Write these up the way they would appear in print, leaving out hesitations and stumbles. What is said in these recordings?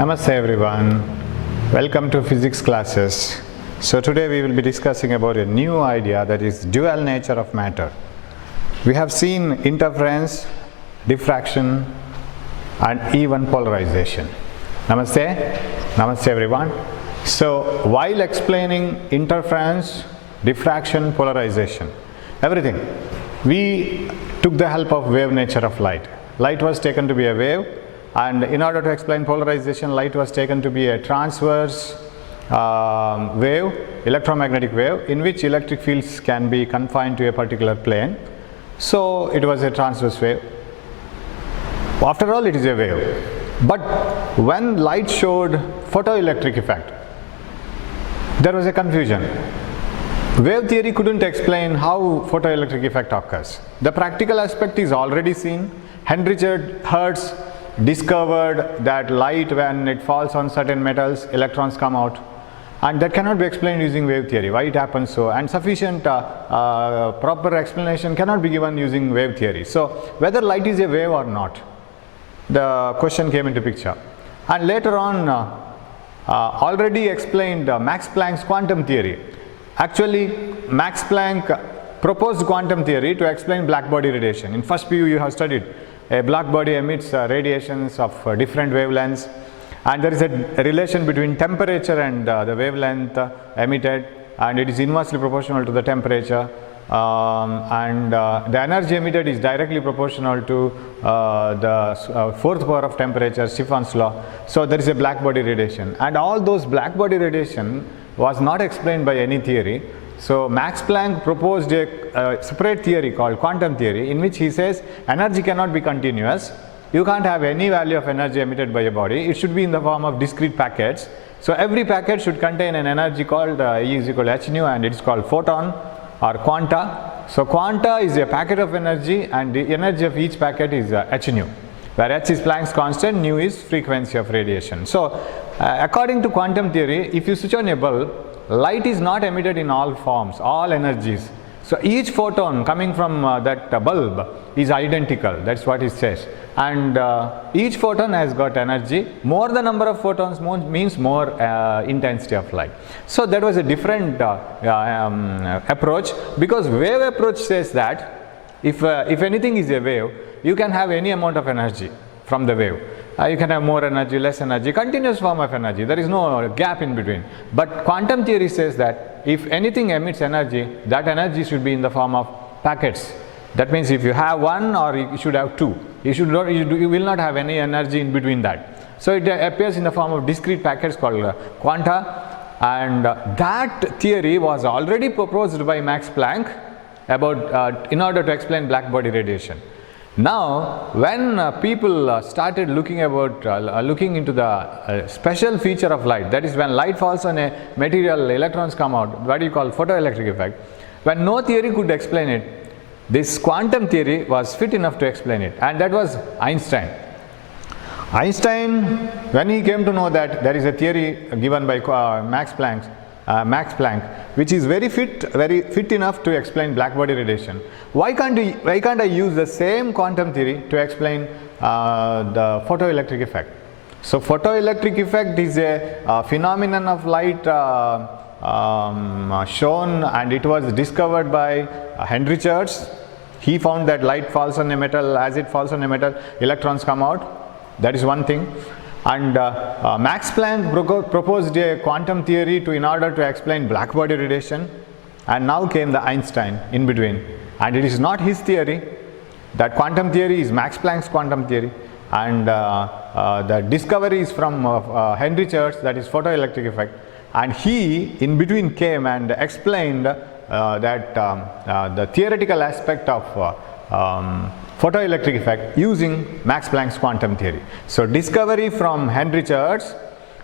Namaste everyone, welcome to physics classes. So today we will be discussing about a new idea, that is dual nature of matter. We have seen interference, diffraction and even polarization. Namaste, namaste everyone. So while explaining interference, diffraction, polarization, everything, we took the help of wave nature of light. Light was taken to be a wave, and in order to explain polarization, light was taken to be a transverse wave, electromagnetic wave, in which electric fields can be confined to a particular plane. So it was a transverse wave. After all, it is a wave. But when light showed photoelectric effect, there was a confusion. Wave theory couldn't explain how photoelectric effect occurs. The practical aspect is already seen. Henry Hertz discovered that light, when it falls on certain metals, electrons come out, and that cannot be explained using wave theory, why it happens so, and sufficient proper explanation cannot be given using wave theory. So whether light is a wave or not, the question came into picture. And later on already explained Max Planck's quantum theory. Actually, Max Planck proposed quantum theory to explain black body radiation. In first PU you have studied a black body emits radiations of different wavelengths, and there is a relation between temperature and the wavelength emitted, and it is inversely proportional to the temperature, and the energy emitted is directly proportional to the fourth power of temperature, Stephan's law. So there is a black body radiation, and all those black body radiation was not explained by any theory. So Max Planck proposed a separate theory called quantum theory, in which he says energy cannot be continuous. You can't have any value of energy emitted by a body. It should be in the form of discrete packets. So every packet should contain an energy called E is equal to h nu, and it is called photon or quanta. So quanta is a packet of energy, and the energy of each packet is h nu, where h is Planck's constant, nu is frequency of radiation. So according to quantum theory, if you switch on a bulb, light is not emitted in all forms, all energies. So each photon coming from that bulb is identical, that's what it says. And each photon has got energy. More the number of photons means more intensity of light. So that was a different approach, because wave approach says that if anything is a wave, you can have any amount of energy from the wave. You can have more energy, less energy, continuous form of energy. There is no gap in between. But quantum theory says that if anything emits energy, that energy should be in the form of packets. That means if you have one, or you should have two. You will not have any energy in between that. So it appears in the form of discrete packets called quanta, and that theory was already proposed by Max Planck about in order to explain black body radiation. Now, when people started looking into the special feature of light, that is when light falls on a material, electrons come out, what you call photoelectric effect, when no theory could explain it, this quantum theory was fit enough to explain it, and that was Einstein. Einstein, when he came to know that there is a theory given by Max Planck, which is very fit enough to explain black body radiation. Why can't I use the same quantum theory to explain the photoelectric effect? So photoelectric effect is a phenomenon of light shown, and it was discovered by Henry Hertz. He found that light falls on a metal. As it falls on a metal, electrons come out. That is one thing. And Max Planck proposed a quantum theory in order to explain black body radiation, and now came the Einstein in between, and it is not his theory. That quantum theory is Max Planck's quantum theory, and the discovery is from Henry Hertz, that is photoelectric effect, and he in between came and explained that the theoretical aspect of photoelectric effect using Max Planck's quantum theory. So discovery from Henry Hertz,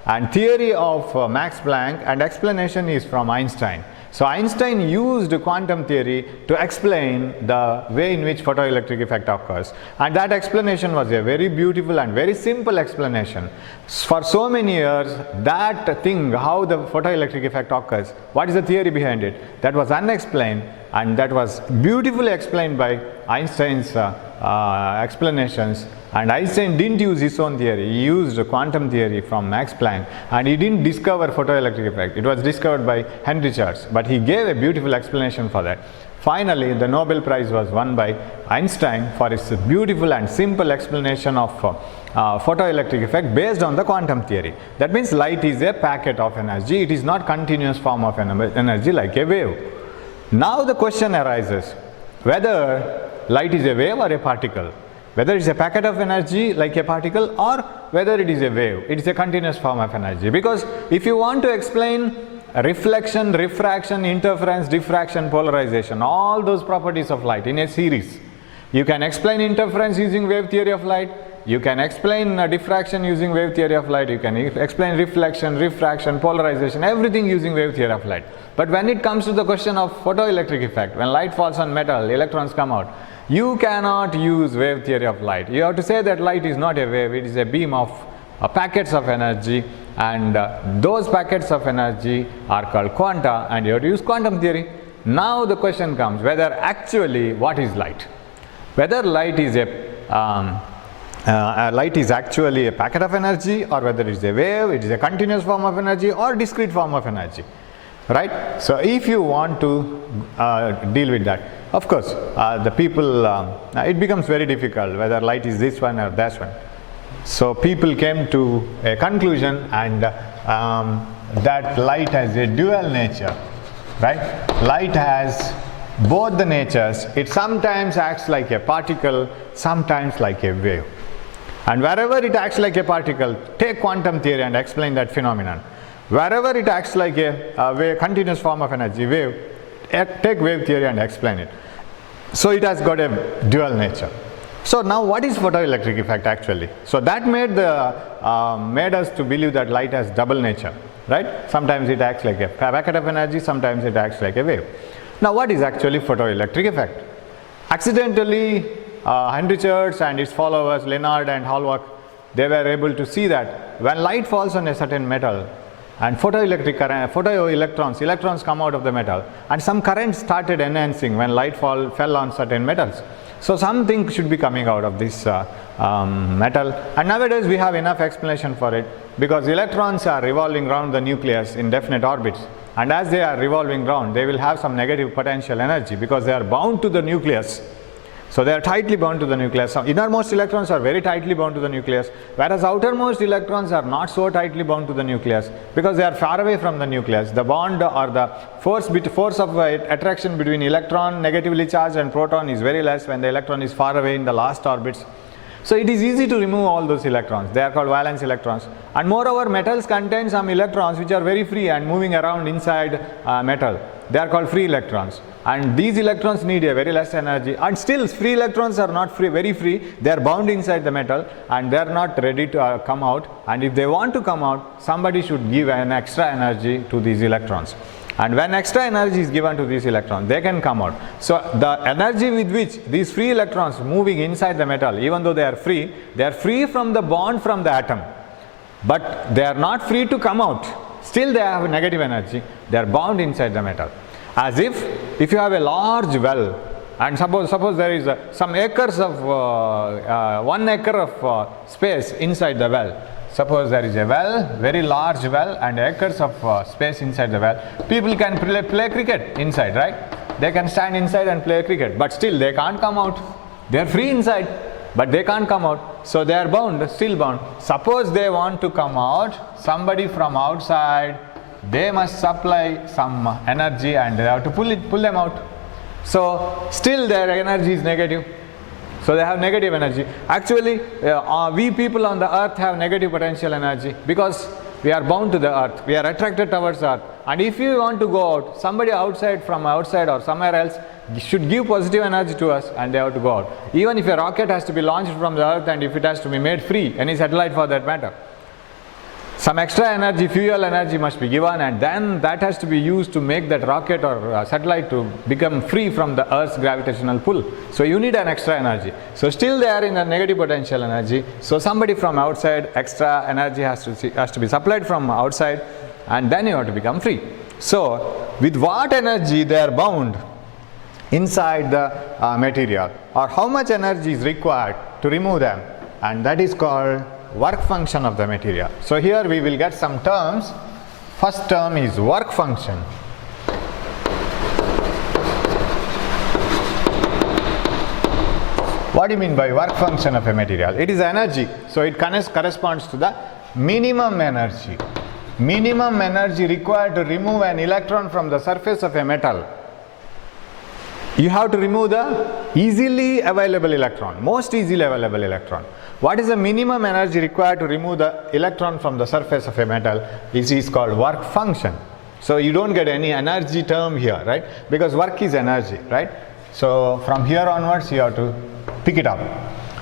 and theory of Max Planck, and explanation is from Einstein. So Einstein used quantum theory to explain the way in which photoelectric effect occurs, and that explanation was a very beautiful and very simple explanation. For so many years, that thing, how the photoelectric effect occurs, what is the theory behind it, that was unexplained, and that was beautifully explained by Einstein's explanations, And Einstein didn't use his own theory, he used quantum theory from Max Planck, and he didn't discover photoelectric effect. It was discovered by Henry Charles, but he gave a beautiful explanation for that. Finally, the Nobel Prize was won by Einstein for his beautiful and simple explanation of photoelectric effect based on the quantum theory. That means light is a packet of energy, it is not continuous form of energy like a wave. Now the question arises whether light is a wave or a particle. Whether it is a packet of energy like a particle or whether it is a wave, it is a continuous form of energy. Because if you want to explain reflection, refraction, interference, diffraction, polarization, all those properties of light in a series, you can explain interference using wave theory of light, you can explain diffraction using wave theory of light, you can explain reflection, refraction, polarization, everything using wave theory of light. But when it comes to the question of photoelectric effect, when light falls on metal, electrons come out, you cannot use wave theory of light. You have to say that light is not a wave, it is a beam of packets of energy, and those packets of energy are called quanta, and you have to use quantum theory. Now the question comes whether actually what is light? Whether light is light is actually a packet of energy, or whether it is a wave, it is a continuous form of energy or discrete form of energy. Right? So if you want to deal with that, of course, the people, it becomes very difficult whether light is this one or that one. So people came to a conclusion, and that light has a dual nature, right? Light has both the natures. It sometimes acts like a particle, sometimes like a wave. And wherever it acts like a particle, take quantum theory and explain that phenomenon. Wherever it acts like a wave, continuous form of energy, wave, take wave theory and explain it. So it has got a dual nature. So now what is photoelectric effect actually? So that made us to believe that light has double nature, right? Sometimes it acts like a packet of energy, sometimes it acts like a wave. Now what is actually photoelectric effect? Accidentally, Henry Charles and his followers, Leonard and Hallward, they were able to see that when light falls on a certain metal, and photoelectric current, electrons come out of the metal, and some current started enhancing when light fell on certain metals. So something should be coming out of this metal, and nowadays we have enough explanation for it, because electrons are revolving around the nucleus in definite orbits, and as they are revolving around, they will have some negative potential energy because they are bound to the nucleus. So they are tightly bound to the nucleus. So innermost electrons are very tightly bound to the nucleus, whereas outermost electrons are not so tightly bound to the nucleus because they are far away from the nucleus. The bond or the force of attraction between electron, negatively charged, and proton is very less when the electron is far away in the last orbits. So it is easy to remove all those electrons. They are called valence electrons. And moreover, metals contain some electrons which are very free and moving around inside metal. They are called free electrons. And these electrons need a very less energy. And still, free electrons are not very free. They are bound inside the metal and they are not ready to come out. And if they want to come out, somebody should give an extra energy to these electrons. And when extra energy is given to these electrons, they can come out. So the energy with which these free electrons moving inside the metal, even though they are free from the bond from the atom. But they are not free to come out. Still they have negative energy. They are bound inside the metal. As if you have a large well, and suppose there is some acres of 1 acre of space inside the well. Suppose there is a well, very large well, and acres of space inside the well. People can play cricket inside, right? They can stand inside and play cricket, but still they can't come out. They are free inside, but they can't come out. So they are bound, still bound. Suppose they want to come out, somebody from outside, they must supply some energy and they have to pull them out. So still their energy is negative. So they have negative energy. Actually, we people on the earth have negative potential energy because we are bound to the earth. We are attracted towards earth. And if you want to go out, somebody outside from outside or somewhere else should give positive energy to us and they have to go out. Even if a rocket has to be launched from the earth and if it has to be made free, any satellite for that matter, some extra energy, fuel energy must be given, and then that has to be used to make that rocket or satellite to become free from the Earth's gravitational pull. So you need an extra energy. So still they are in a negative potential energy. So somebody from outside, extra energy has to be supplied from outside, and then you have to become free. So with what energy they are bound inside the material, or how much energy is required to remove them, and that is called work function of the material. So here we will get some terms. First term is work function. What do you mean by work function of a material? It is energy. So it corresponds to the minimum energy. Minimum energy required to remove an electron from the surface of a metal. You have to remove the easily available electron, most easily available electron. What is the minimum energy required to remove the electron from the surface of a metal? This is called work function. So you don't get any energy term here, right? Because work is energy, right? So from here onwards you have to pick it up.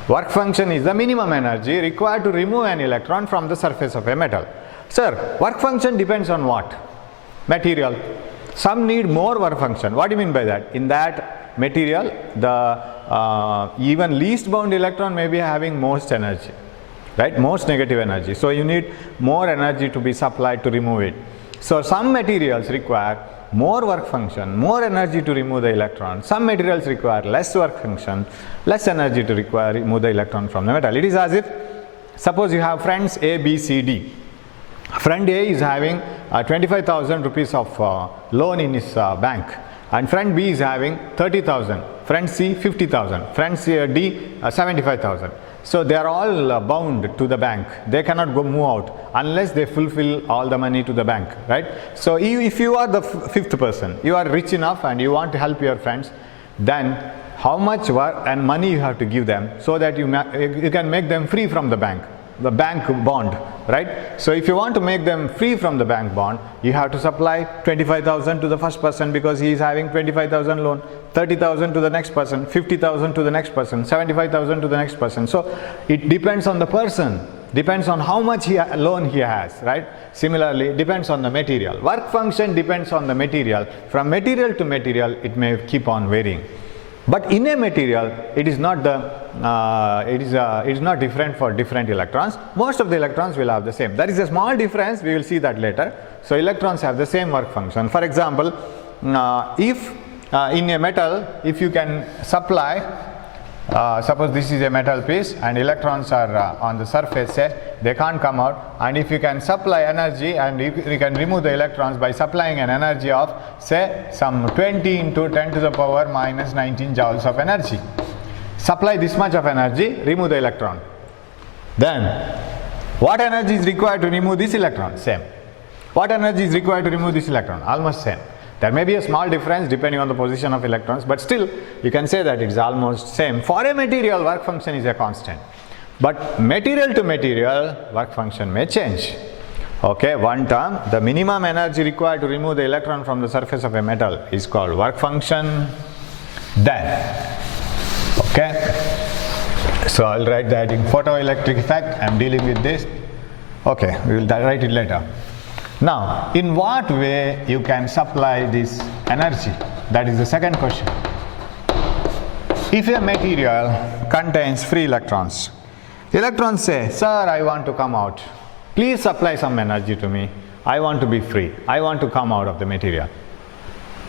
Work function is the minimum energy required to remove an electron from the surface of a metal. Sir, work function depends on what? Material. Some need more work function. What do you mean by that? In that material, the even least bound electron may be having most energy, right? Most negative energy. So you need more energy to be supplied to remove it. So some materials require more work function, more energy to remove the electron. Some materials require less work function, less energy to remove the electron from the metal. It is as if, suppose you have friends A, B, C, D. Friend A is having 25,000 rupees of loan in his bank, and friend B is having 30,000, friend C 50,000, friend D 75,000. So they are all bound to the bank. They cannot go move out unless they fulfill all the money to the bank, right? So if you are the fifth person, you are rich enough and you want to help your friends, then how much work and money you have to give them so that you can make them free from the bank bond, right? So if you want to make them free from the bank bond, you have to supply 25,000 to the first person because he is having 25,000 loan, 30,000 to the next person, 50,000 to the next person, 75,000 to the next person. So it depends on the person, depends on how much loan he has, right? Similarly, it depends on the material. Work function depends on the material. From material to material, it may keep on varying. But in a material, it is not different for different electrons. Most of the electrons will have the same. There is a small difference, we will see that later. So electrons have the same work function. For example, if in a metal, if you can supply, suppose this is a metal piece and electrons are on the surface, say, they can't come out, and if you can supply energy and you can remove the electrons by supplying an energy of, say, some 20 into 10 to the power minus 19 joules of energy. Supply this much of energy, remove the electron. Then what energy is required to remove this electron? Same. What energy is required to remove this electron? Almost same. There may be a small difference depending on the position of electrons, but still you can say that it is almost same. For a material, work function is a constant. But material to material, work function may change. Okay, one term, the minimum energy required to remove the electron from the surface of a metal is called work function. Then, okay, so I'll write that in photoelectric effect. I'm dealing with this. Okay, we will write it later. Now, in what way you can supply this energy? That is the second question. If a material contains free electrons, electrons say, sir, I want to come out. Please supply some energy to me. I want to be free. I want to come out of the material.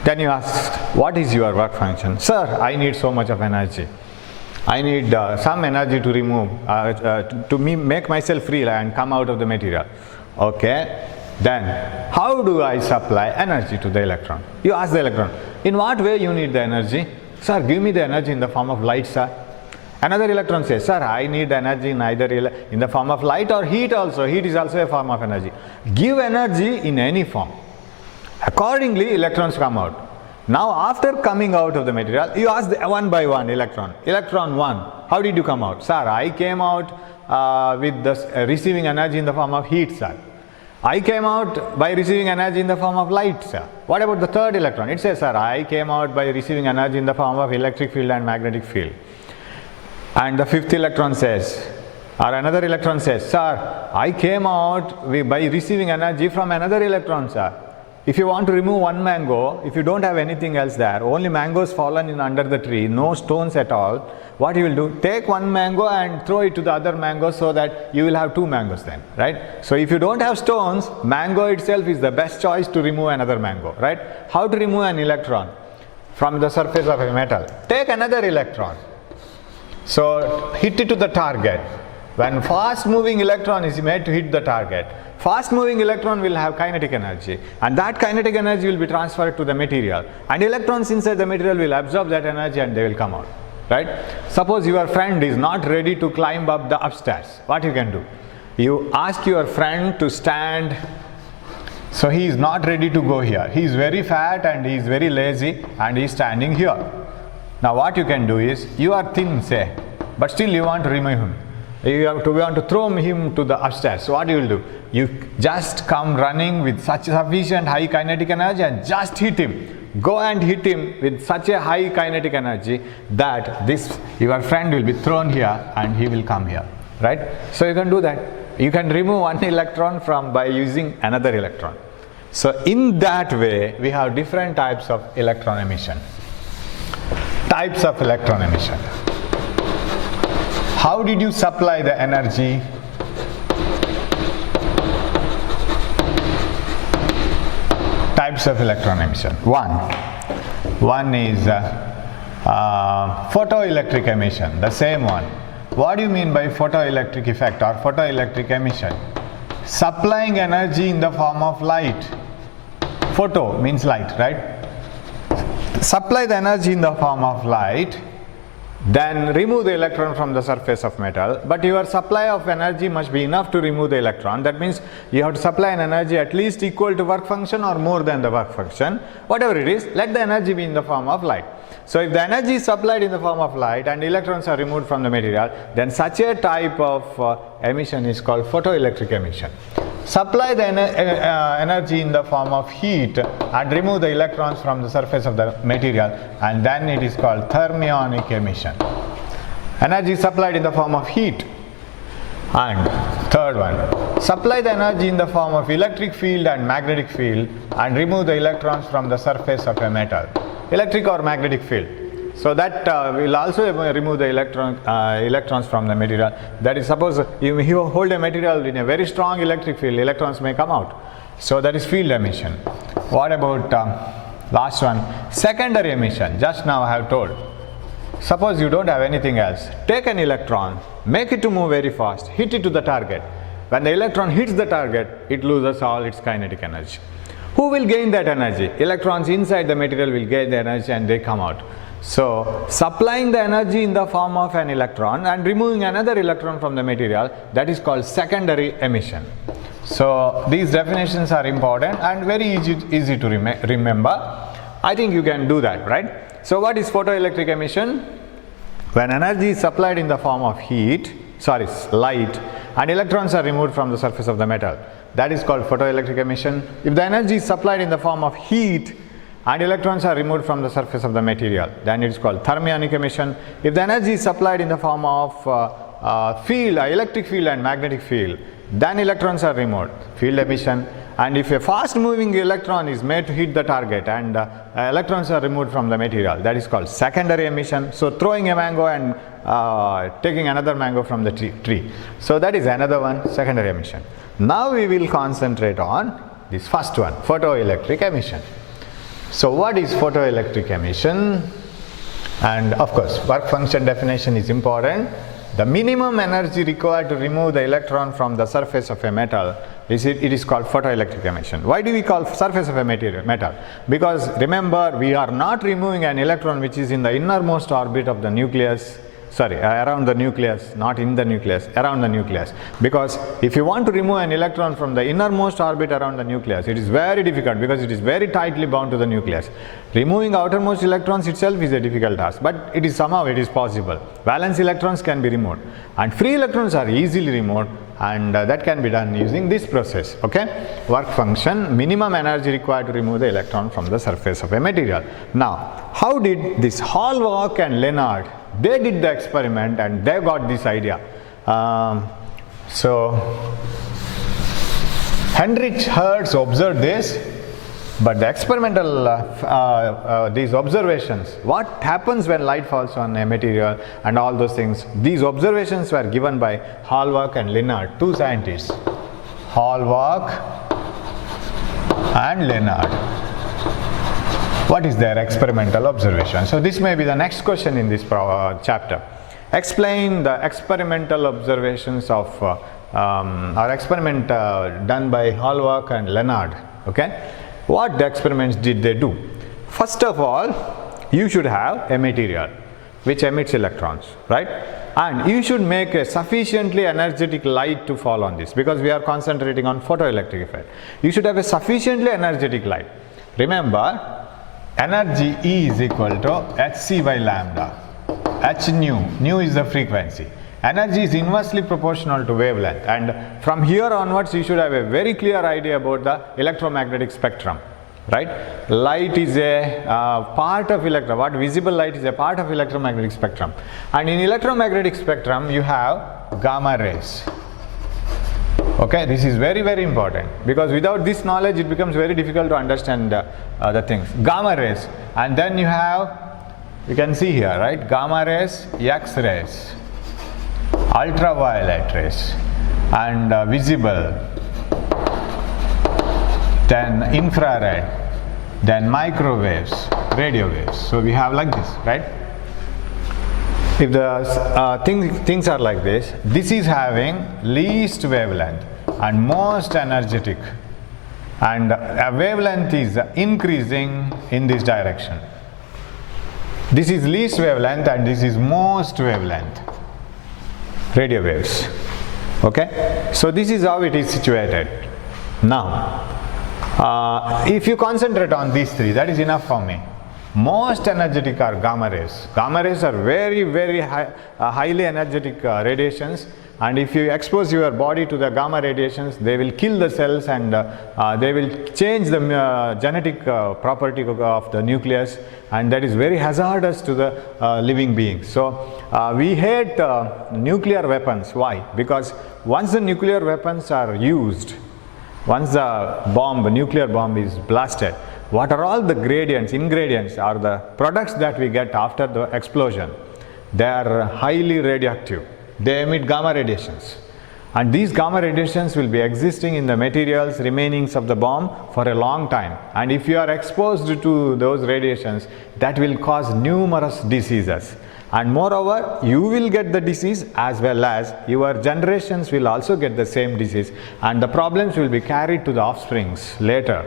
Then you ask, what is your work function? Sir, I need so much of energy. I need some energy to remove, to make myself free and come out of the material. Okay. Then, how do I supply energy to the electron? You ask the electron, in what way you need the energy? Sir, give me the energy in the form of light, sir. Another electron says, sir, I need energy in the form of light or heat also. Heat is also a form of energy. Give energy in any form. Accordingly, electrons come out. Now, after coming out of the material, you ask one by one electron. Electron 1, how did you come out? Sir, I came out with the receiving energy in the form of heat, sir. I came out by receiving energy in the form of light, sir. What about the third electron? It says, sir, I came out by receiving energy in the form of electric field and magnetic field. And the fifth electron says, or another electron says, sir, I came out by receiving energy from another electron, sir. If you want to remove one mango, if you don't have anything else there, only mangoes fallen in under the tree, no stones at all, what you will do? Take one mango and throw it to the other mango so that you will have two mangoes then, right? So if you don't have stones, mango itself is the best choice to remove another mango, right? How to remove an electron from the surface of a metal? Take another electron. So hit it to the target. When fast moving electron is made to hit the target, fast moving electron will have kinetic energy, and that kinetic energy will be transferred to the material, and electrons inside the material will absorb that energy and they will come out, right? Suppose your friend is not ready to climb up the upstairs. What you can do? You ask your friend to stand. So he is not ready to go here. He is very fat and he is very lazy and he is standing here. Now what you can do is, you are thin, say, but still you want to remove him. You want to throw him to the upstairs. So what you will do? You just come running with such sufficient high kinetic energy and just hit him. Go and hit him with such a high kinetic energy that your friend will be thrown here and he will come here, right? So you can do that. You can remove one electron by using another electron. So in that way, we have different types of electron emission. Types of electron emission. How did you supply the energy? Types of electron emission. One is photoelectric emission, the same one. What do you mean by photoelectric effect or photoelectric emission? Supplying energy in the form of light. Photo means light, right? Supply the energy in the form of light, then remove the electron from the surface of metal, but your supply of energy must be enough to remove the electron. That means you have to supply an energy at least equal to work function or more than the work function. Whatever it is, let the energy be in the form of light. So if the energy is supplied in the form of light and electrons are removed from the material, then such a type of emission is called photoelectric emission. Supply the energy in the form of heat and remove the electrons from the surface of the material, and then it is called thermionic emission. Energy supplied in the form of heat. And third one, supply the energy in the form of electric field and magnetic field and remove the electrons from the surface of a metal. Electric or magnetic field. So that will also remove the electrons from the material. That is, suppose you hold a material in a very strong electric field, electrons may come out. So that is field emission. What about last one? Secondary emission. Just now I have told. Suppose you don't have anything else. Take an electron, make it to move very fast, hit it to the target. When the electron hits the target, it loses all its kinetic energy. Who will gain that energy? Electrons inside the material will gain the energy and they come out. So supplying the energy in the form of an electron and removing another electron from the material, that is called secondary emission. So these definitions are important and very easy to remember. I think you can do that, right? So what is photoelectric emission? When energy is supplied in the form of light, and electrons are removed from the surface of the metal, that is called photoelectric emission. If the energy is supplied in the form of heat and electrons are removed from the surface of the material, then it is called thermionic emission. If the energy is supplied in the form of electric field and magnetic field, then electrons are removed, field emission. And if a fast moving electron is made to hit the target and electrons are removed from the material, that is called secondary emission. So throwing a mango and taking another mango from the tree. So that is another one, secondary emission. Now we will concentrate on this first one, photoelectric emission. So what is photoelectric emission? And of course, work function definition is important. The minimum energy required to remove the electron from the surface of a metal it is called photoelectric emission. Why do we call surface of a metal? Because remember, we are not removing an electron which is in the innermost orbit of the nucleus, around the nucleus, not in the nucleus, around the nucleus. Because if you want to remove an electron from the innermost orbit around the nucleus, it is very difficult because it is very tightly bound to the nucleus. Removing outermost electrons itself is a difficult task, but somehow it is possible. Valence electrons can be removed and free electrons are easily removed, and that can be done using this process. Okay, work function, minimum energy required to remove the electron from the surface of a material. Now, how did this Hallwalk and Leonard, they did the experiment and they got this idea. So Heinrich Hertz observed this, but the experimental these observations, what happens when light falls on a material and all those things, these observations were given by Hallwalk and Leonard, two scientists, Hallwalk and Leonard. What is their experimental observation? So this may be the next question in this chapter. Explain the experimental observations of or experiment done by Hallward and Leonard. Okay, what the experiments did they do? First of all, you should have a material which emits electrons, right? And you should make a sufficiently energetic light to fall on this, because we are concentrating on photoelectric effect. You should have a sufficiently energetic light. Remember, energy E is equal to hc by lambda. H nu is the frequency. Energy is inversely proportional to wavelength, and from here onwards you should have a very clear idea about the electromagnetic spectrum, right? Light is a part of visible light is a part of electromagnetic spectrum, and in electromagnetic spectrum you have gamma rays. Okay, this is very, very important, because without this knowledge it becomes very difficult to understand the things. Gamma rays, and then you have, you can see here, right? Gamma rays, X rays, ultraviolet rays, and visible, then infrared, then microwaves, radio waves. So we have like this, right? If the things are like this, this is having least wavelength and most energetic, and a wavelength is increasing in this direction. This is least wavelength and this is most wavelength, radio waves. Okay, so this is how it is situated. Now if you concentrate on these three, that is enough for me. Most energetic are gamma rays. Gamma rays are very, very highly energetic radiations, and if you expose your body to the gamma radiations, they will kill the cells, and they will change the genetic property of the nucleus, and that is very hazardous to the living beings. So we hate nuclear weapons. Why? Because once the nuclear weapons are used, once the nuclear bomb is blasted, what are all the ingredients or the products that we get after the explosion? They are highly radioactive. They emit gamma radiations, and these gamma radiations will be existing in the materials remainings of the bomb for a long time, and if you are exposed to those radiations, that will cause numerous diseases, and moreover you will get the disease as well as your generations will also get the same disease, and the problems will be carried to the offsprings later.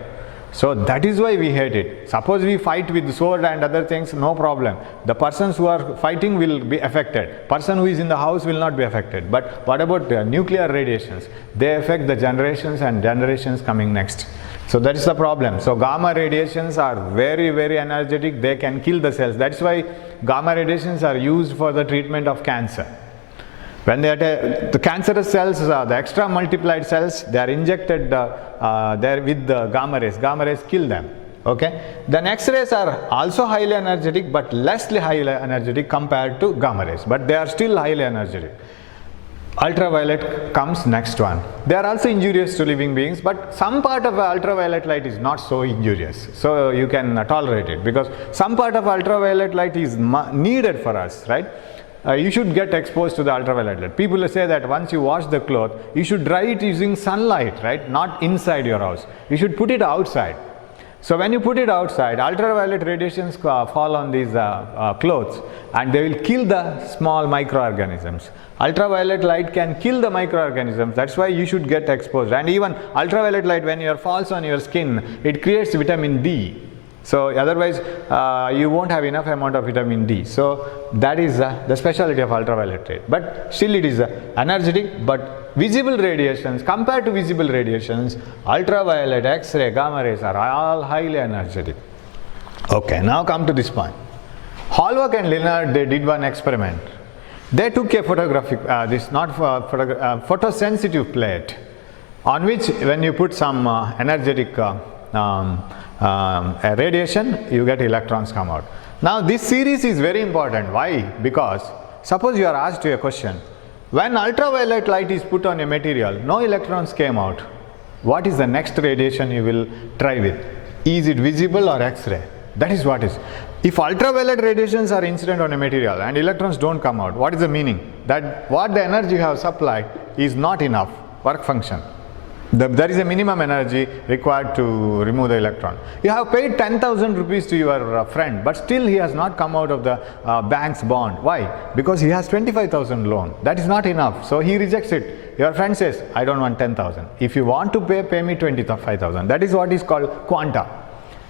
So that is why we hate it. Suppose we fight with sword and other things, no problem. The persons who are fighting will be affected. Person who is in the house will not be affected. But what about the nuclear radiations? They affect the generations and generations coming next. So that is the problem. So gamma radiations are very, very energetic. They can kill the cells. That's why gamma radiations are used for the treatment of cancer. When they attack the cancerous cells, the extra multiplied cells, they are injected there with the gamma rays. Gamma rays kill them. Okay. Then X-rays are also highly energetic, but lessly highly energetic compared to gamma rays, but they are still highly energetic. Ultraviolet comes next one. They are also injurious to living beings, but some part of ultraviolet light is not so injurious, so you can tolerate it, because some part of ultraviolet light is needed for us, right? You should get exposed to the ultraviolet light. People say that once you wash the cloth, you should dry it using sunlight, right? Not inside your house. You should put it outside. So when you put it outside, ultraviolet radiations fall on these clothes, and they will kill the small microorganisms. Ultraviolet light can kill the microorganisms. That's why you should get exposed. And even ultraviolet light, when it falls on your skin, it creates vitamin D. So otherwise you won't have enough amount of vitamin D. So that is the specialty of ultraviolet ray. But still it is energetic, but visible radiations, compared to visible radiations, ultraviolet, X-ray, gamma rays are all highly energetic. Okay, now come to this point. Hallward and Leonard, they did one experiment. They took a photosensitive plate, on which when you put some energetic radiation, you get electrons come out. Now this series is very important. Why? Because suppose you are asked a question, when ultraviolet light is put on a material, no electrons came out. What is the next radiation you will try with? Is it visible or X-ray? That is what is. If ultraviolet radiations are incident on a material and electrons don't come out, what is the meaning? That what the energy you have supplied is not enough work function. There is a minimum energy required to remove the electron. You have paid 10,000 rupees to your friend, but still he has not come out of the bank's bond. Why? Because he has 25,000 loan. That is not enough. So he rejects it. Your friend says, I don't want 10,000. If you want to pay me 25,000. That is what is called quanta.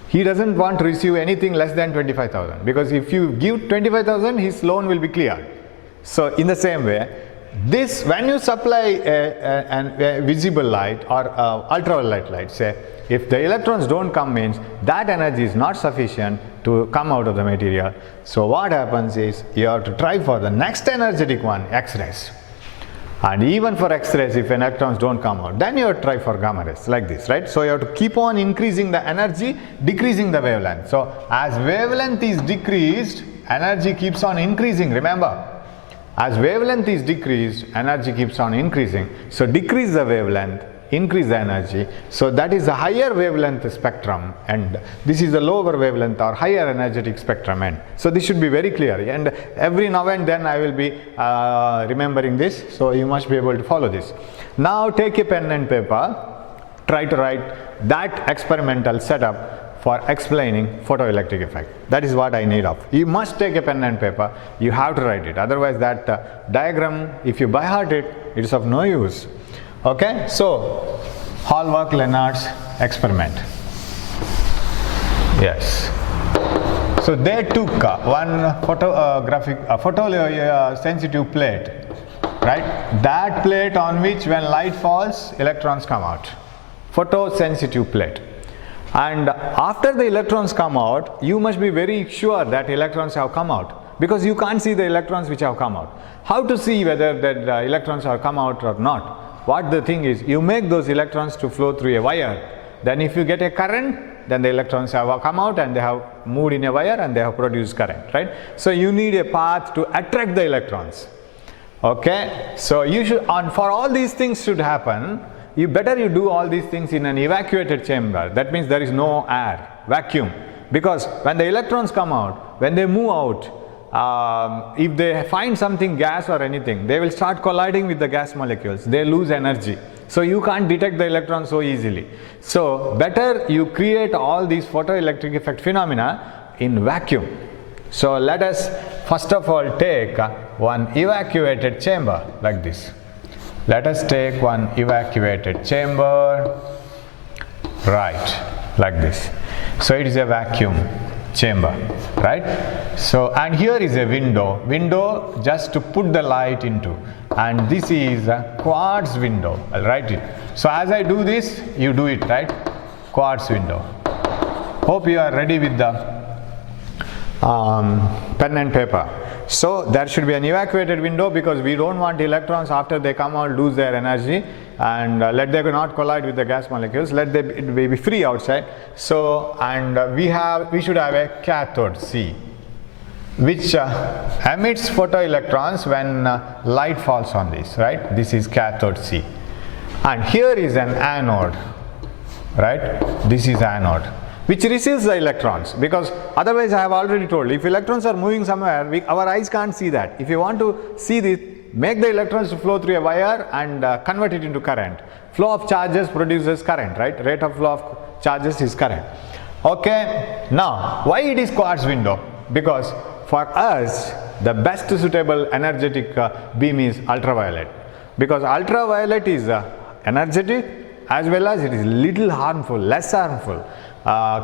He doesn't want to receive anything less than 25,000, because if you give 25,000, his loan will be cleared. So in the same way, this, when you supply a visible light or ultraviolet light, say, if the electrons don't come, means that energy is not sufficient to come out of the material. So what happens is, you have to try for the next energetic one, X-rays. And even for X-rays, if electrons don't come out, then you have to try for gamma rays, like this, right? So you have to keep on increasing the energy, decreasing the wavelength. So as wavelength is decreased, energy keeps on increasing, remember. As wavelength is decreased, energy keeps on increasing. So decrease the wavelength, increase the energy. So that is the higher wavelength spectrum, and this is the lower wavelength or higher energetic spectrum end. So this should be very clear, and every now and then I will be remembering this, so you must be able to follow this. Now take a pen and paper, try to write that experimental setup for explaining photoelectric effect. That is what I need of. You must take a pen and paper, you have to write it, otherwise that diagram, if you by heart it, it is of no use. Okay, so Hallmark-Lenard's experiment. Yes. So they took one photosensitive plate, right? That plate on which when light falls, electrons come out. Photosensitive plate. And after the electrons come out, you must be very sure that electrons have come out, because you can't see the electrons which have come out. How to see whether the electrons have come out or not? What the thing is, you make those electrons to flow through a wire. Then if you get a current, then the electrons have come out and they have moved in a wire and they have produced current, right? So you need a path to attract the electrons. Okay, so you should, for all these things should happen, you do all these things in an evacuated chamber. That means there is no air, vacuum. Because when the electrons come out, when they move out, if they find something gas or anything, they will start colliding with the gas molecules. They lose energy. So you can't detect the electrons so easily. So better you create all these photoelectric effect phenomena in vacuum. So let us first of all take one evacuated chamber like this. Let us take one evacuated chamber, right, like this. So it is a vacuum chamber, right? So, and here is a window just to put the light into, and this is a quartz window. I'll write it. So as I do this, you do it, right? Quartz window. Hope you are ready with the pen and paper. So there should be an evacuated window, because we don't want electrons after they come out lose their energy, and let them not collide with the gas molecules, let them be free outside. So, and we should have a cathode C, which emits photoelectrons when light falls on this, right? This is cathode C. And here is an anode, right? This is anode, which receives the electrons, because otherwise I have already told, if electrons are moving somewhere, our eyes can't see that. If you want to see this, make the electrons to flow through a wire and convert it into current. Flow of charges produces current, right? Rate of flow of charges is current. Okay, now why it is quartz window? Because for us the best suitable energetic beam is ultraviolet, because ultraviolet is energetic as well as it is little harmful, less harmful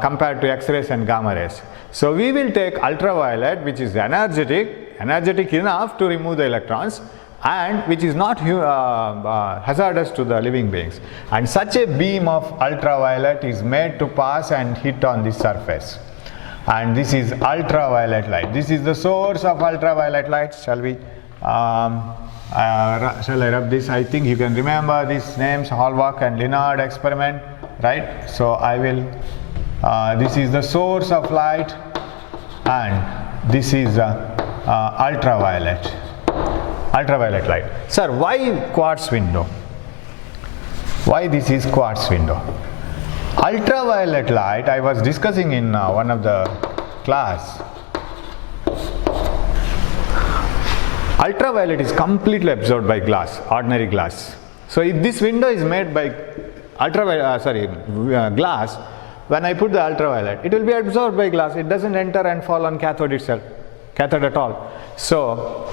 compared to X-rays and gamma rays. So we will take ultraviolet, which is energetic enough to remove the electrons, and which is not hazardous to the living beings. And such a beam of ultraviolet is made to pass and hit on this surface. And this is ultraviolet light. This is the source of ultraviolet light. Shall we? Shall I rub this? I think you can remember these names, Hallmark and Lenard experiment, right? So I will. This is the source of light, and this is ultraviolet light. Sir, why quartz window? Why this is quartz window? Ultraviolet light, I was discussing in one of the class. Ultraviolet is completely absorbed by glass, ordinary glass. So if this window is made by glass, when I put the ultraviolet, it will be absorbed by glass. It doesn't enter and fall on cathode itself, cathode at all. So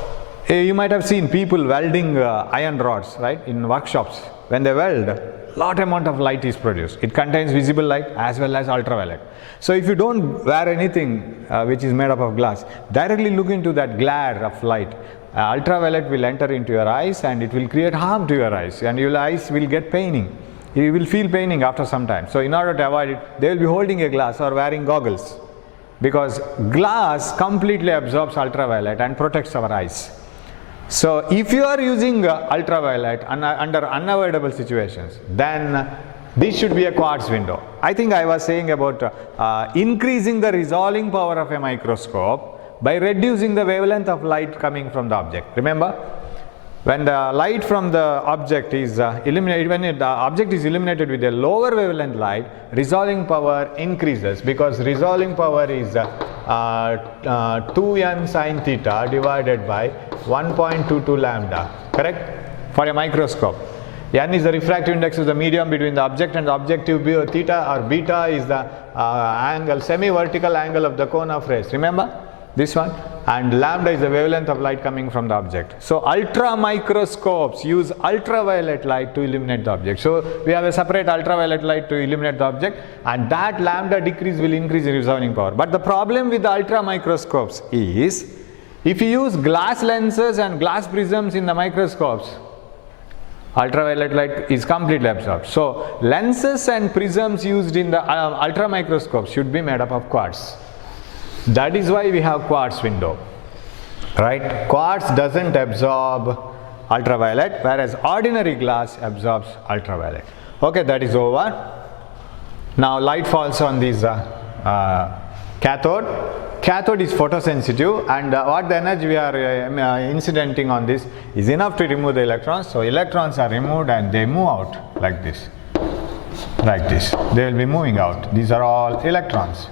you might have seen people welding iron rods, right, in workshops. When they weld, lot amount of light is produced. It contains visible light as well as ultraviolet. So if you don't wear anything which is made up of glass, directly look into that glare of light. Ultraviolet will enter into your eyes and it will create harm to your eyes, and your eyes will get paining. You will feel paining after some time. So in order to avoid it, they will be holding a glass or wearing goggles, because glass completely absorbs ultraviolet and protects our eyes. So if you are using ultraviolet under unavoidable situations, then this should be a quartz window. I think I was saying about increasing the resolving power of a microscope by reducing the wavelength of light coming from the object. Remember, when the light from the object is illuminated, when the object is illuminated with a lower wavelength light, resolving power increases, because resolving power is 2n sin theta divided by 1.22 lambda, correct? For a microscope. N is the refractive index of the medium between the object and the objective. Theta or beta is the angle, semi-vertical angle of the cone of rays. Remember this one? And lambda is the wavelength of light coming from the object. So ultra microscopes use ultraviolet light to illuminate the object. So we have a separate ultraviolet light to illuminate the object, and that lambda decrease will increase in resolving power. But the problem with the ultra microscopes is, if you use glass lenses and glass prisms in the microscopes, ultraviolet light is completely absorbed. So lenses and prisms used in the ultra microscopes should be made up of quartz. That is why we have quartz window, right? Quartz doesn't absorb ultraviolet, whereas ordinary glass absorbs ultraviolet. Okay, that is over. Now light falls on this cathode. Cathode is photosensitive, and what the energy we are incidenting on this is enough to remove the electrons. So electrons are removed and they move out like this. Like this. They will be moving out. These are all electrons.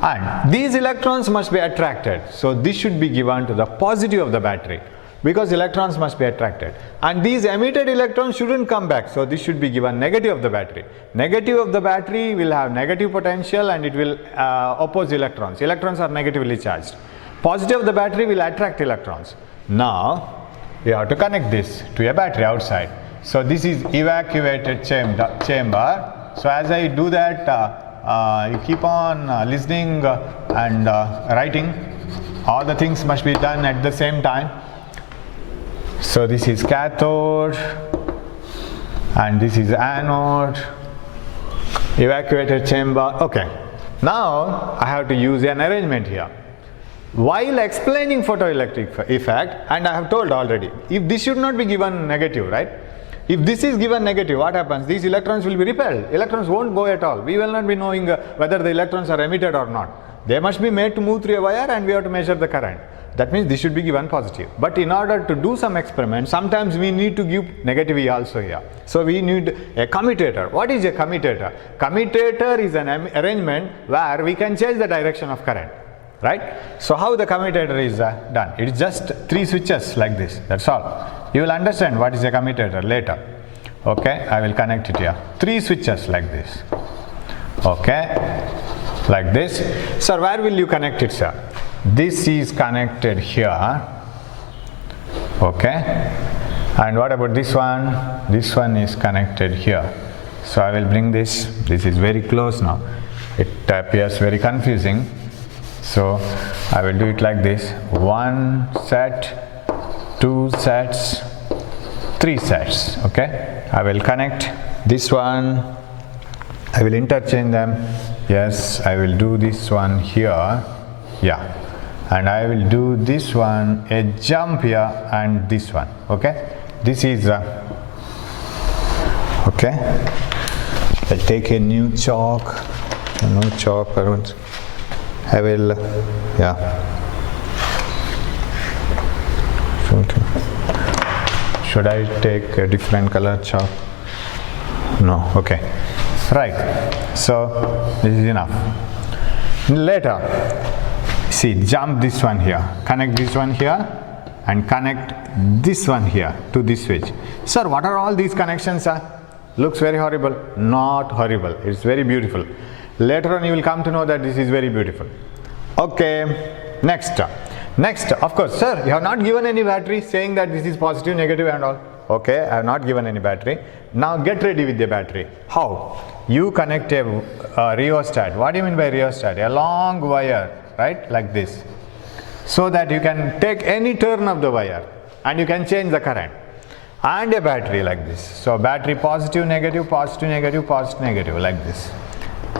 And these electrons must be attracted. So this should be given to the positive of the battery, because electrons must be attracted. And these emitted electrons shouldn't come back. So this should be given negative of the battery. Negative of the battery will have negative potential and it will oppose electrons. Electrons are negatively charged. Positive of the battery will attract electrons. Now we have to connect this to a battery outside. So this is evacuated chamber. So as I do that, you keep on listening and writing. All the things must be done at the same time. So this is cathode and this is anode, evacuated chamber. Okay, now I have to use an arrangement here. While explaining photoelectric effect, and I have told already, if this should not be given negative, right? If this is given negative, what happens? These electrons will be repelled. Electrons won't go at all. We will not be knowing whether the electrons are emitted or not. They must be made to move through a wire, and we have to measure the current. That means this should be given positive. But in order to do some experiments, sometimes we need to give negative also here. So we need a commutator. What is a commutator? Commutator is an arrangement where we can change the direction of current, right? So how the commutator is done? It is just 3 switches like this. That's all. You will understand what is a commutator later. Okay, I will connect it here. 3 switches like this. Okay, like this. Sir, where will you connect it, sir? This is connected here. Okay, and what about this one? This one is connected here. So I will bring this. This is very close now. It appears very confusing. So I will do it like this. 1 set, 2 sets, 3 sets. Okay, I will connect this one. I will interchange them. Yes, I will do this one here. Yeah, and I will do this one, a jump here, and this one. Okay, this is okay. I'll take a new chalk. No chalk. I will. Yeah. Okay. Should I take a different color chalk? No. Okay. Right. So this is enough. Later, see, jump this one here, connect this one here, and connect this one here to this switch. Sir, what are all these connections? Looks very horrible? Not horrible. It's very beautiful. Later on you will come to know that this is very beautiful. Okay, next, of course, sir, you have not given any battery saying that this is positive, negative and all. Okay, I have not given any battery. Now get ready with the battery. How? You connect a rheostat. What do you mean by rheostat? A long wire, right, like this, so that you can take any turn of the wire and you can change the current. And a battery like this. So battery positive, negative, positive, negative, positive, negative, like this.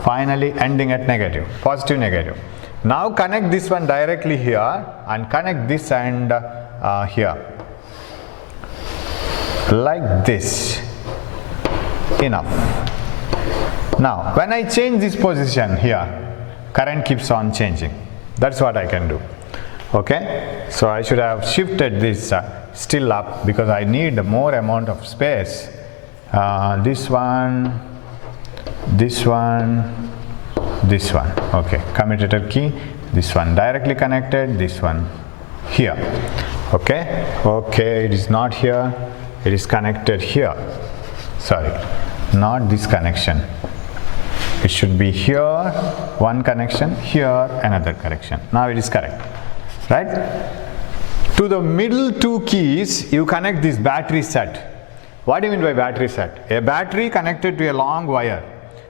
Finally ending at negative, positive, negative. Now connect this one directly here and connect this and here, like this. Enough. Now when I change this position here, current keeps on changing. That's what I can do. Okay, so I should have shifted this still up because I need more amount of space. This one, this one, this one. Okay, commutator key, this one directly connected, this one here. Okay, it is not here, it is connected here. Sorry, not this connection. It should be here, one connection, here another connection. Now it is correct, right? To the middle two keys you connect this battery set. What do you mean by battery set? A battery connected to a long wire.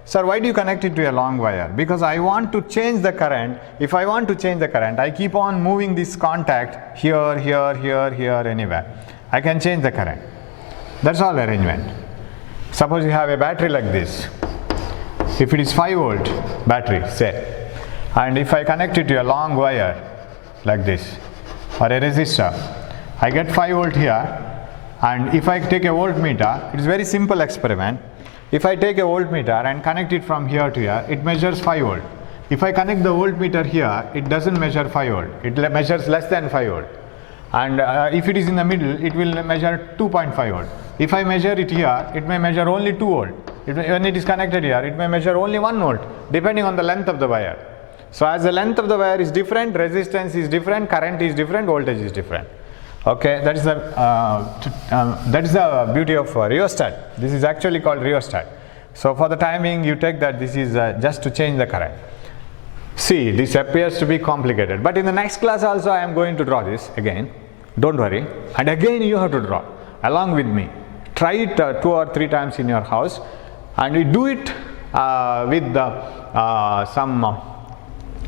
Sir, why do you connect it to a long wire? Because I want to change the current. If I want to change the current, I keep on moving this contact here, here, here, here, anywhere. I can change the current. That's all arrangement. Suppose you have a battery like this. If it is 5 volt battery, say, and if I connect it to a long wire like this, or a resistor, I get 5 volt here, and if I take a voltmeter, it is very simple experiment. If I take a voltmeter and connect it from here to here, it measures 5 volt. If I connect the voltmeter here, it doesn't measure 5 volt, it measures less than 5 volt. And if it is in the middle, it will measure 2.5 volt. If I measure it here, it may measure only 2 volt. When it is connected here, it may measure only 1 volt, depending on the length of the wire. So as the length of the wire is different, resistance is different, current is different, voltage is different. Okay, that is the beauty of rheostat. This is actually called rheostat. So for the timing, you take that this is just to change the current. See, this appears to be complicated, but in the next class also I am going to draw this again. Don't worry. And again you have to draw along with me. Try it 2 or 3 times in your house, and you do it with some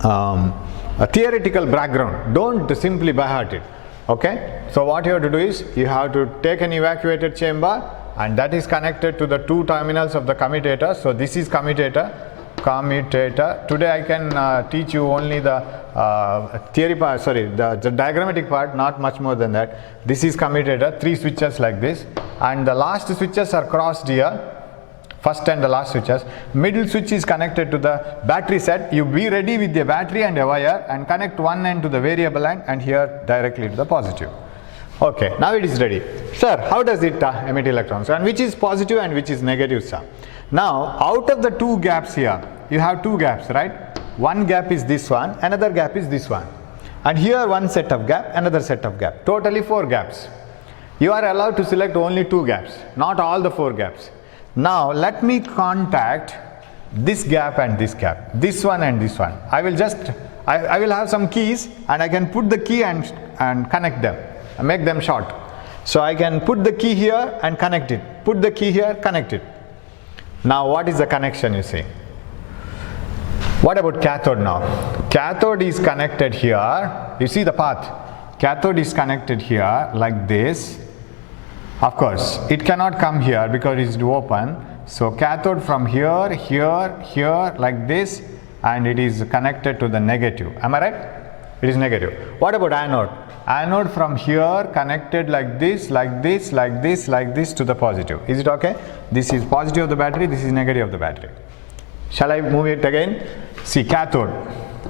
a theoretical background. Don't simply by heart it. Okay, so what you have to do is you have to take an evacuated chamber, and that is connected to the 2 terminals of the commutator. So this is commutator. Today I can teach you only the theory part, the diagrammatic part, not much more than that. This is commutator, 3 switches like this, and the last switches are crossed here. First and the last switches. Middle switch is connected to the battery set. You be ready with the battery and a wire and connect one end to the variable end and here directly to the positive. Okay, now it is ready. Sir, how does it emit electrons, and which is positive and which is negative, sir? Now out of the 2 gaps here, you have 2 gaps, right? One gap is this one, another gap is this one, and here one set of gap, another set of gap, totally 4 gaps. You are allowed to select only 2 gaps, not all the 4 gaps. Now let me contact this gap and this gap, this one and this one. I will have some keys, and I can put the key and connect them, and make them short. So I can put the key here and connect it, put the key here, connect it. Now what is the connection, you see? What about cathode now? Cathode is connected here. You see the path. Cathode is connected here like this. Of course, it cannot come here because it is open. So cathode from here, here, here, like this, and it is connected to the negative. Am I right? It is negative. What about anode? Anode from here connected like this, like this, like this, like this to the positive. Is it okay? This is positive of the battery, this is negative of the battery. Shall I move it again? See, cathode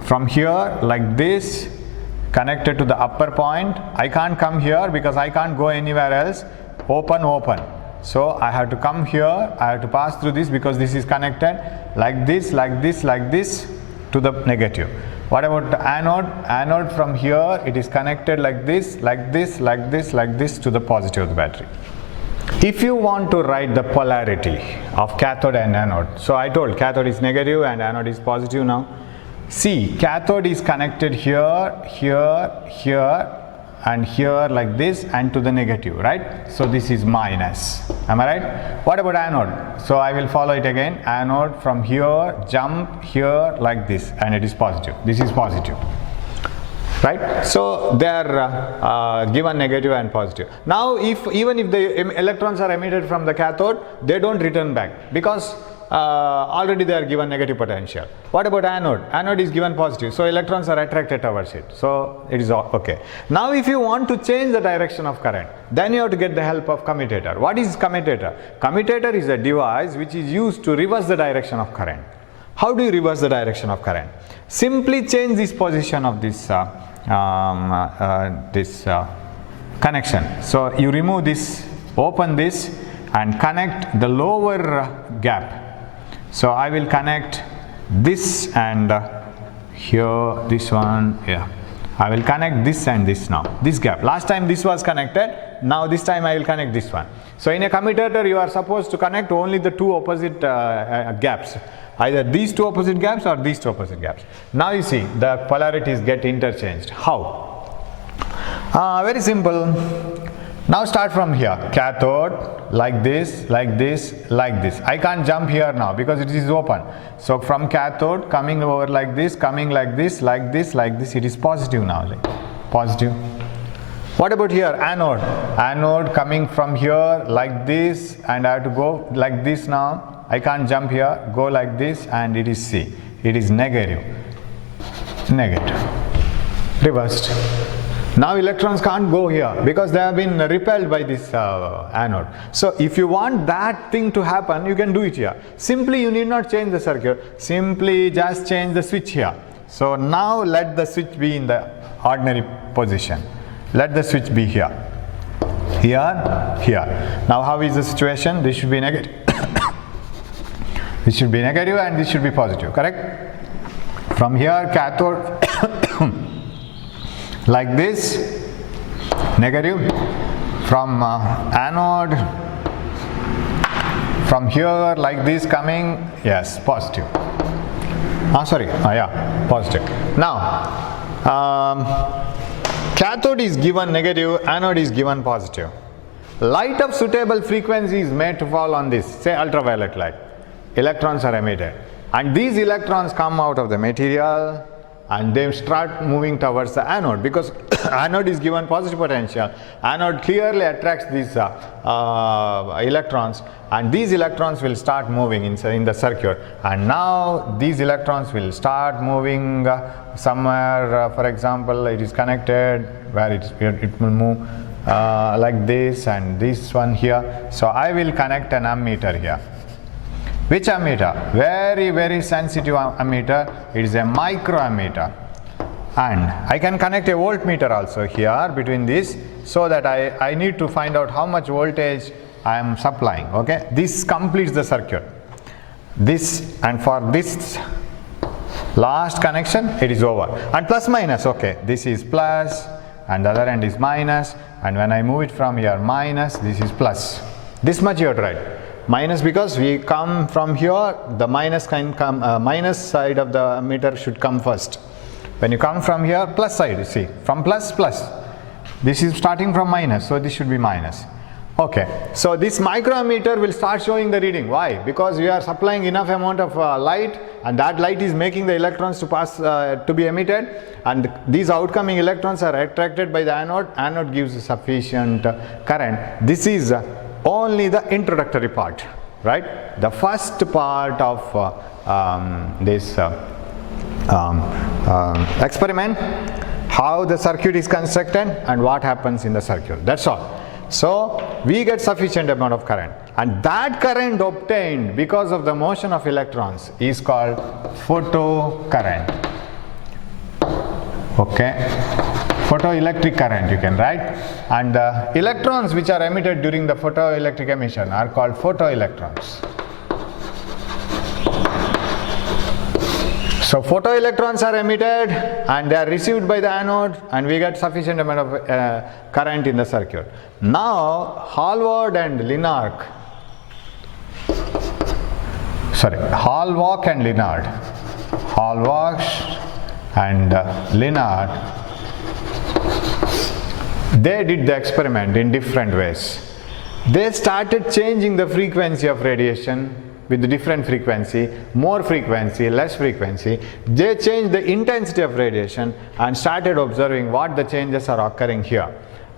from here like this, connected to the upper point. I can't come here because I can't go anywhere else. Open, open. So I have to come here, I have to pass through this because this is connected like this, like this, like this to the negative. What about the anode? Anode from here, it is connected like this, like this, like this, like this to the positive of the battery. If you want to write the polarity of cathode and anode, so I told cathode is negative and anode is positive now. See, cathode is connected here, here, here and here like this and to the negative, right? So this is minus, am I right? What about anode? So I will follow it again. Anode from here, jump here like this and it is positive. This is positive, right? So they are given negative and positive. Now even if the electrons are emitted from the cathode, they don't return back because already they are given negative potential. What about anode? Anode is given positive, so electrons are attracted towards it, so it is okay. Now if you want to change the direction of current, then you have to get the help of commutator. What is commutator? Commutator is a device which is used to reverse the direction of current. How do you reverse the direction of current? Simply change this position of this connection. So you remove this, open this and connect the lower gap. So I will connect this and here, this one, yeah. I will connect this and this now, this gap. Last time this was connected, now this time I will connect this one. So in a commutator you are supposed to connect only the two opposite gaps, either these two opposite gaps or these two opposite gaps. Now you see the polarities get interchanged. How? Very simple. Now start from here, cathode, like this, like this, like this. I can't jump here now because it is open. So from cathode coming over like this, coming like this, like this, like this, it is positive now, like positive. What about here, anode? Anode coming from here like this and I have to go like this now. I can't jump here, go like this and it is C. It is negative, negative, reversed. Now electrons can't go here because they have been repelled by this anode. So if you want that thing to happen, you can do it here. Simply you need not change the circuit, simply just change the switch here. So now let the switch be in the ordinary position. Let the switch be here, here, here. Now how is the situation? This should be negative. This should be negative and this should be positive, correct? From here cathode like this, negative. From anode, from here like this coming, yes, positive. Yeah, positive. Now cathode is given negative, anode is given positive. Light of suitable frequency is made to fall on this, say ultraviolet light. Electrons are emitted and these electrons come out of the material and they start moving towards the anode because anode is given positive potential. Anode clearly attracts these electrons and these electrons will start moving in the circuit, and now these electrons will start moving somewhere. For example, it is connected where it will move like this and this one here. So I will connect an ammeter here. Which ammeter? Very, very sensitive ammeter. It is a micro ammeter. And I can connect a voltmeter also here between this, so that I need to find out how much voltage I am supplying. Okay, this completes the circuit. This, and for this last connection it is over. And plus minus, okay, this is plus and the other end is minus, and when I move it from here minus, this is plus. This much you have to write. Minus because we come from here, the minus can come, minus side of the ammeter should come first. When you come from here, plus side, you see, from plus, plus. This is starting from minus, so this should be minus. Okay, so this microammeter will start showing the reading. Why? Because we are supplying enough amount of light, and that light is making the electrons to pass, to be emitted, and these outcoming electrons are attracted by the anode. Anode gives sufficient current. This is only the introductory part, right? The first part of this experiment, how the circuit is constructed and what happens in the circuit. That's all. So we get sufficient amount of current, and that current obtained because of the motion of electrons is called photocurrent. Okay, photoelectric current you can write, and electrons which are emitted during the photoelectric emission are called photoelectrons. So photoelectrons are emitted and they are received by the anode, and we get sufficient amount of current in the circuit. Now Hallward and Lennard, Hallward and Lennard, they did the experiment in different ways. They started changing the frequency of radiation with the different frequency, more frequency, less frequency. They changed the intensity of radiation and started observing what the changes are occurring here,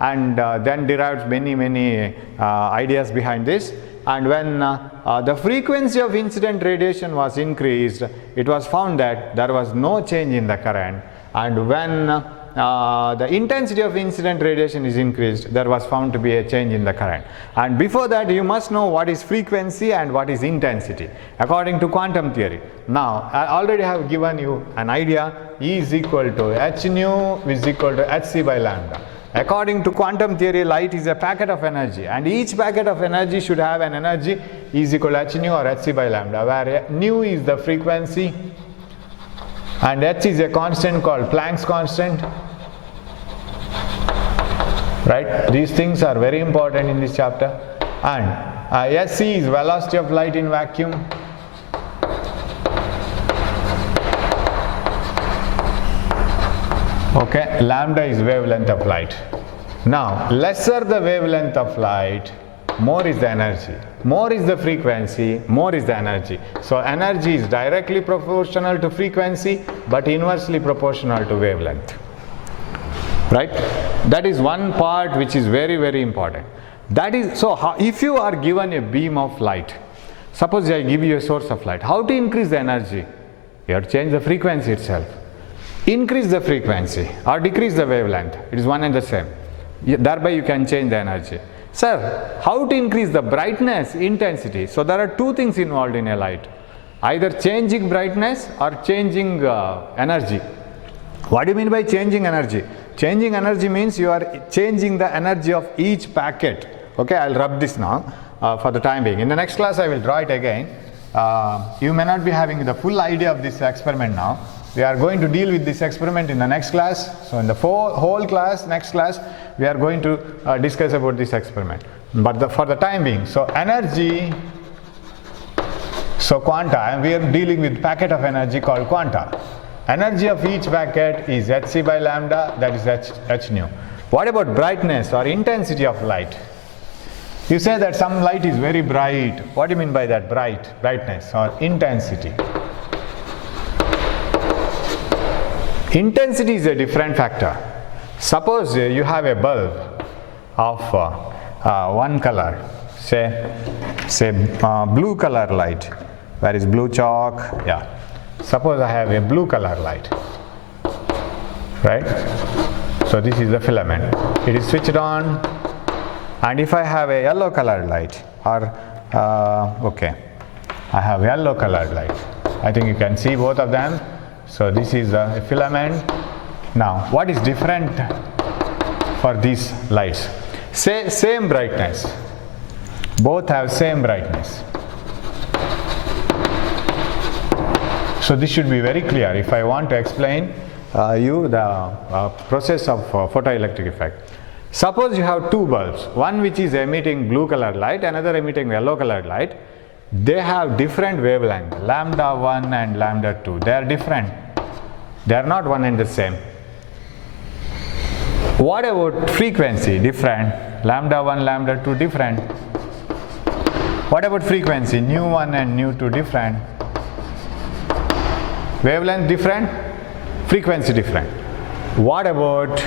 and then derived many ideas behind this. And when the frequency of incident radiation was increased, it was found that there was no change in the current, and when the intensity of incident radiation is increased, there was found to be a change in the current. And before that, you must know what is frequency and what is intensity according to quantum theory. Now I already have given you an idea. E is equal to h nu is equal to hc by lambda. According to quantum theory, light is a packet of energy, and each packet of energy should have an energy E is equal to h nu or hc by lambda, where nu is the frequency and h is a constant called Planck's constant. Right? These things are very important in this chapter. And sc is velocity of light in vacuum. Okay, lambda is wavelength of light. Now, lesser the wavelength of light, more is the energy. More is the frequency, more is the energy. So energy is directly proportional to frequency, but inversely proportional to wavelength. Right? That is one part which is very important. That is, so if you are given a beam of light, suppose I give you a source of light, how to increase the energy? You have to change the frequency itself. Increase the frequency or decrease the wavelength, it is one and the same. Thereby you can change the energy. Sir, how to increase the brightness, intensity? So there are two things involved in a light, either changing brightness or changing energy. What do you mean by changing energy? Changing energy means you are changing the energy of each packet. Okay, I'll rub this now for the time being. In the next class I will draw it again. You may not be having the full idea of this experiment now. We are going to deal with this experiment in the next class. So in the whole class, next class, we are going to discuss about this experiment. But for the time being, so energy, so quanta, and we are dealing with packet of energy called quanta. Energy of each packet is hc by lambda, that is h nu. What about brightness or intensity of light? You say that some light is very bright. What do you mean by that? Brightness or intensity? Intensity is a different factor. Suppose you have a bulb of one color, say blue color light. Where is blue chalk? Yeah. Suppose I have a blue color light, right? So this is the filament. It is switched on, and if I have a yellow colored light, or okay, I have yellow colored light. I think you can see both of them. So this is a filament. Now, what is different for these lights? Say same brightness. Both have same brightness. So this should be very clear if I want to explain you the process of photoelectric effect. Suppose you have two bulbs, one which is emitting blue colored light, another emitting yellow colored light. They have different wavelength, lambda 1 and lambda 2. They are different. They are not one and the same. What about frequency? Different. Lambda 1, lambda 2 different. What about frequency? Nu 1 and nu 2 different. Wavelength different, frequency different. What about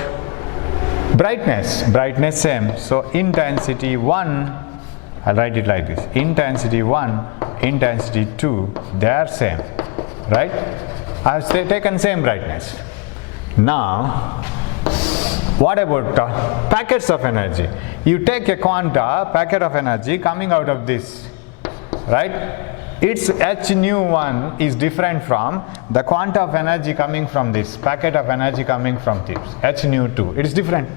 brightness? Brightness same. So intensity 1, I'll write it like this. Intensity 1, intensity 2, they are same, right? I've taken same brightness. Now, what about packets of energy? You take a quanta, packet of energy coming out of this, right? Its h nu 1 is different from the quanta of energy coming from this, packet of energy coming from this, h nu 2. It is different.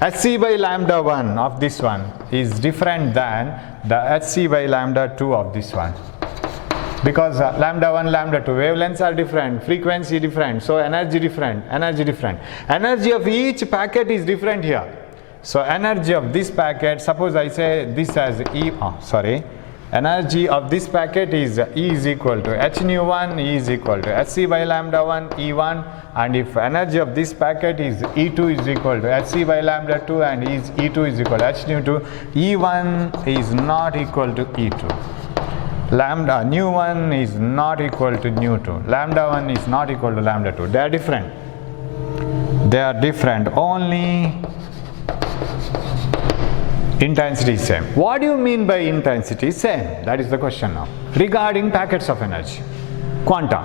hc by lambda 1 of this one is different than the hc by lambda 2 of this one. because lambda 1, lambda 2, wavelengths are different, frequency different, so energy different, energy different. Energy of each packet is different here. So energy of this packet, suppose I say this as energy of this packet is E is equal to h nu 1, E is equal to hc by lambda 1, E1, and if energy of this packet is E2 is equal to hc by lambda 2 and E2 is equal to h nu 2, E1 is not equal to E2. Lambda nu 1 is not equal to nu 2. Lambda 1 is not equal to lambda 2. They are different. They are different. Only intensity is same. What do you mean by intensity is same? That is the question now. Regarding packets of energy, quantum.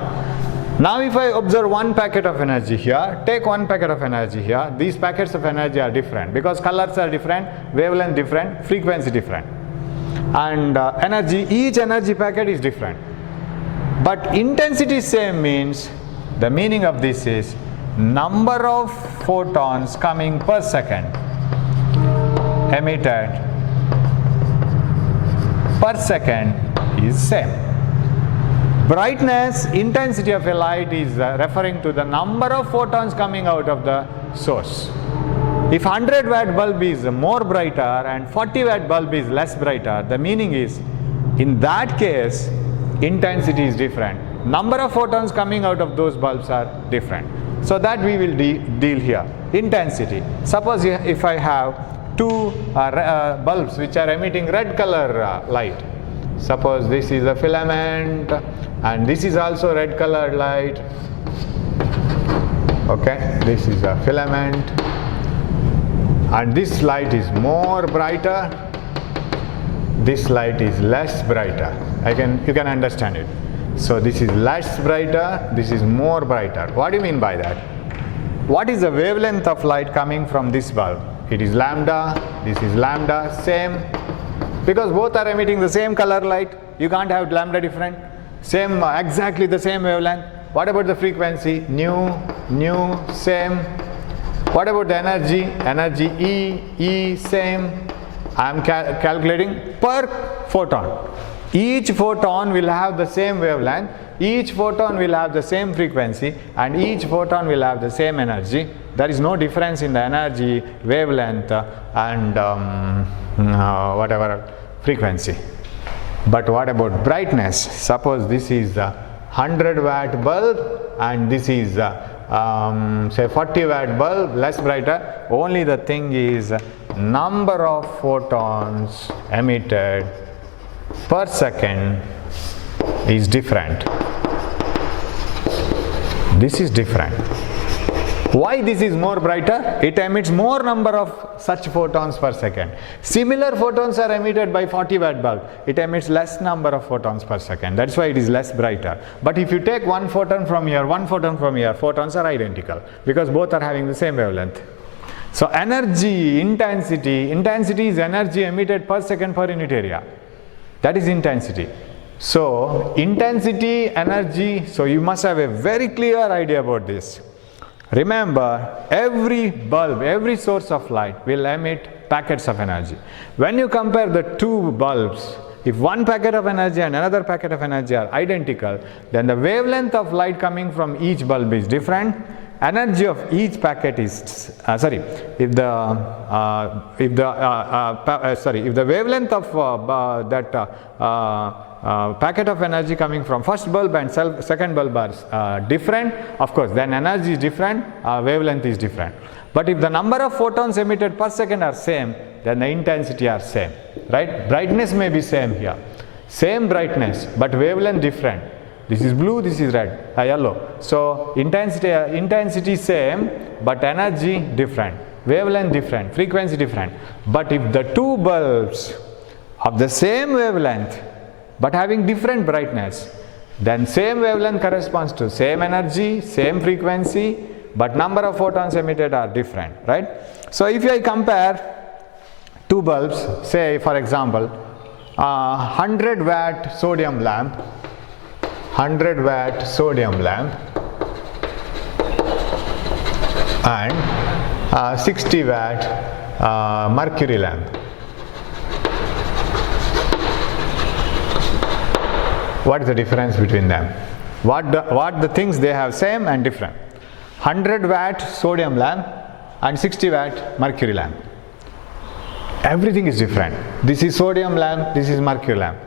Now if I observe one packet of energy here, take one packet of energy here, these packets of energy are different because colors are different, wavelength different, frequency different, and energy, each energy packet is different. But intensity same means, the meaning of this is number of photons coming per second emitted per second is same. Brightness, intensity of a light is referring to the number of photons coming out of the source. If 100 watt bulb is more brighter and 40 watt bulb is less brighter, the meaning is, in that case, intensity is different. Number of photons coming out of those bulbs are different. So that we will deal here. Intensity. Suppose if I have two bulbs which are emitting red color light. Suppose this is a filament and this is also red colored light. Okay, this is a filament and this light is more brighter, this light is less brighter. You can understand it. So this is less brighter, this is more brighter. What do you mean by that? What is the wavelength of light coming from this bulb? It is lambda, this is lambda, same, because both are emitting the same color light. You can't have lambda different, same, exactly the same wavelength. What about the frequency? Nu, same. What about the energy? Energy E, same. I am calculating per photon. Each photon will have the same wavelength, each photon will have the same frequency, and each photon will have the same energy. There is no difference in the energy, wavelength, and whatever frequency. But what about brightness? Suppose this is a 100 watt bulb and this is say 40 watt bulb, less brighter. Only the thing is number of photons emitted per second is different. This is different. Why this is more brighter? It emits more number of such photons per second. Similar photons are emitted by 40 watt bulb. It emits less number of photons per second. That's why it is less brighter. But if you take one photon from here, one photon from here, photons are identical because both are having the same wavelength. So energy, intensity is energy emitted per second per unit area. That is intensity. So intensity, energy, so you must have a very clear idea about this. Remember, every bulb, every source of light will emit packets of energy. When you compare the two bulbs, if one packet of energy and another packet of energy are identical, then the wavelength of light coming from each bulb is different. Energy of each packet is if the wavelength of packet of energy coming from first bulb and second bulb are different, of course, then energy is different, wavelength is different. But if the number of photons emitted per second are same, then the intensity are same, right? Brightness may be same here, same brightness, but wavelength different. This is blue, this is red, yellow. So intensity same, but energy different, wavelength different, frequency different. But if the two bulbs of the same wavelength but having different brightness, then same wavelength corresponds to same energy, same frequency, but number of photons emitted are different, right? So if I compare two bulbs, say for example 100 watt sodium lamp, 100 watt sodium lamp and 60 watt mercury lamp. What is the difference between them? What the things they have same and different? 100 watt sodium lamp and 60 watt mercury lamp. Everything is different. This is sodium lamp, this is mercury lamp.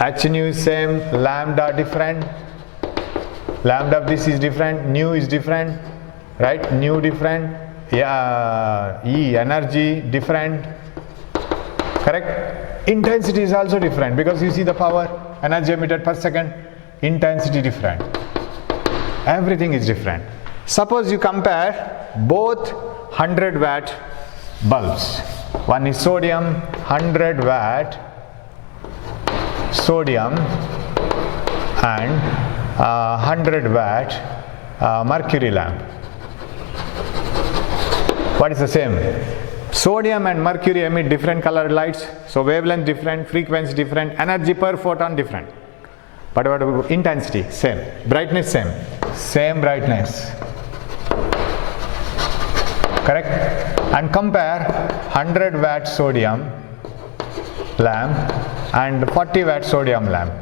H nu is same, lambda different. Lambda of this is different, nu is different, right? Nu different, yeah, E energy different, correct? Intensity is also different because you see the power, energy emitted per second, intensity different. Everything is different. Suppose you compare both 100 watt bulbs. One is sodium, 100 watt sodium, and 100 watt mercury lamp. What is the same? Sodium and mercury emit different colored lights, so wavelength different, frequency different, energy per photon different. But what about intensity? Same. Brightness same. Same brightness. Correct? And compare 100 watt sodium lamp and 40 watt sodium lamp.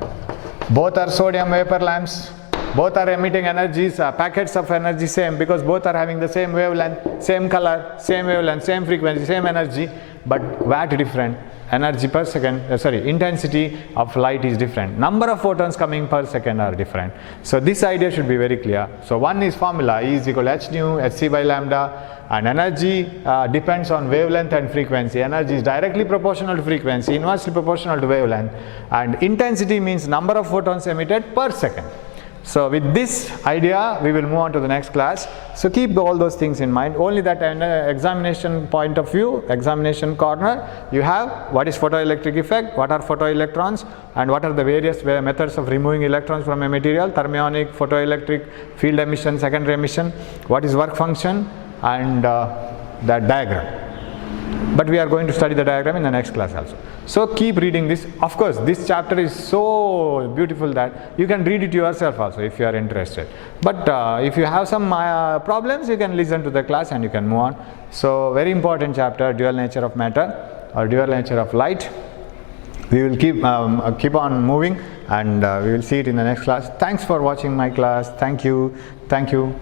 Both are sodium vapor lamps. Both are emitting energies, packets of energy same, because both are having the same wavelength, same color, same wavelength, same frequency, same energy, but watt different. Energy per second, intensity of light is different. Number of photons coming per second are different. So this idea should be very clear. So one is formula, E is equal to h nu, hc by lambda, and energy depends on wavelength and frequency. Energy is directly proportional to frequency, inversely proportional to wavelength, and intensity means number of photons emitted per second. So with this idea, we will move on to the next class. So keep all those things in mind. Only that examination point of view, examination corner, you have what is photoelectric effect, what are photoelectrons, and what are the various methods of removing electrons from a material, thermionic, photoelectric, field emission, secondary emission, what is work function, and the diagram. But we are going to study the diagram in the next class also. So keep reading this. Of course, this chapter is so beautiful that you can read it yourself also if you are interested. But if you have some problems, you can listen to the class and you can move on. So very important chapter, dual nature of matter or dual nature of light. We will keep on moving, and we will see it in the next class. Thanks for watching my class. Thank you. Thank you.